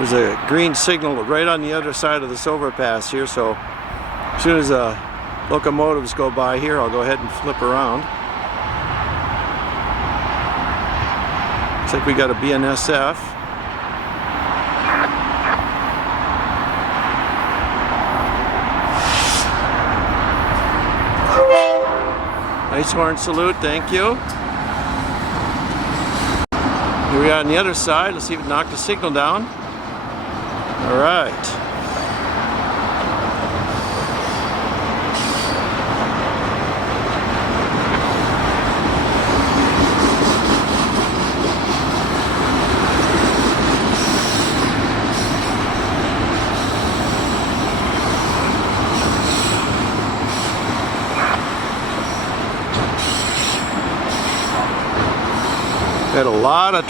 There's a green signal right on the other side of this overpass here, so as soon as locomotives go by here, I'll go ahead and flip around. Looks like we got a BNSF. Nice horn salute, thank you. Here we are on the other side. Let's see if it knocked the signal down. All right. Got a lot of